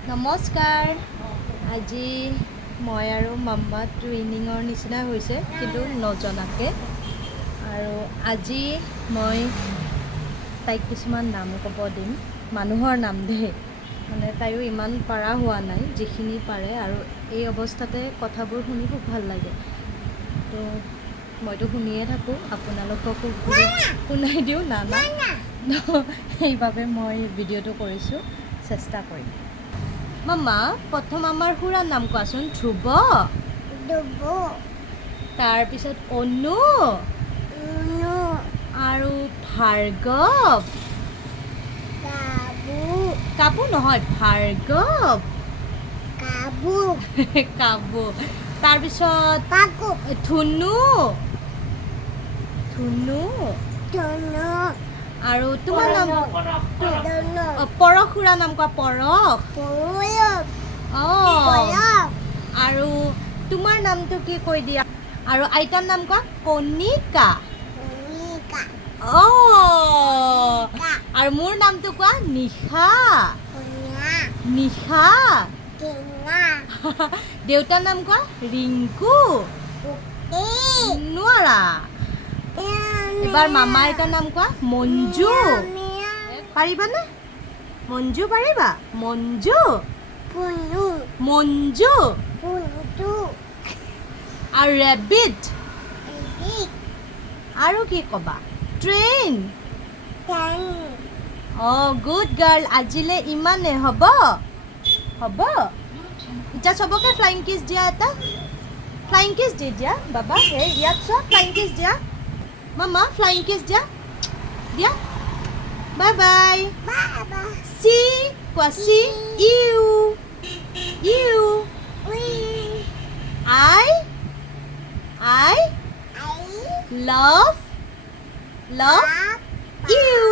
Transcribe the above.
নমস্কাৰ। আজি মই আৰু মাম্মা টুইনিঙৰ নিচিনা হৈছে কিন্তু নজনাকৈ। আৰু আজি মই তাইক কিছুমান নাম ক'ব দিম, মানুহৰ নাম দেই। মানে তাইও ইমান পাৰা হোৱা নাই, যিখিনি পাৰে। আৰু এই অৱস্থাতে কথাবোৰ শুনি খুব ভাল লাগে। তো মইতো শুনিয়ে থাকোঁ, আপোনালোককো শুনাই দিওঁ নানা। সেইবাবে মই ভিডিঅ'টো কৰিছোঁ, চেষ্টা কৰিম। মাম্মা, প্ৰথম আমাৰ খুৰাৰ নাম কোৱাচোন। ধ্ৰুৱ, তাৰপিছত অনু, আৰু ভাৰ্গৱ। কাবু নহয়, ভাৰ্গৱ। কাবু। তাৰপিছত ধুনু। আৰু তোমাৰ নাম পৰশ। খুৰাৰ নাম কোৱা। পৰশ। আৰু তোমাৰ নামটো কি কৈ দিয়া। আৰু আইতাৰ নাম কোৱা। কণিকা। আৰু মোৰ নামটো কোৱা। নিশা। নিশা। দেউতাৰ নাম কোৱা। ৰিংকু। নোৱাৰা। এবাৰ মামা আইতাৰ নাম কোৱা। মঞ্জু। পাৰিবানে? মঞ্জু পাৰিবা? মঞ্জু। মঞ্জু। আৰু ৰেবিট। আৰু কি ক'বা? ট্ৰেইন। Good girl. আজিলৈ ইমানে। হ'ব? এতিয়া চবকে ফ্লাইং কিছ দিয়া। এটা ফ্লাইং কিছ দি দিয়া বাবা। সেই ইয়াত চোৱা, ফ্লাইং কিছ দিয়া। মামা ফ্লাইং কিছ দিয়া। দিয়া। Bye bye. চি কোৱা। See you. I love U.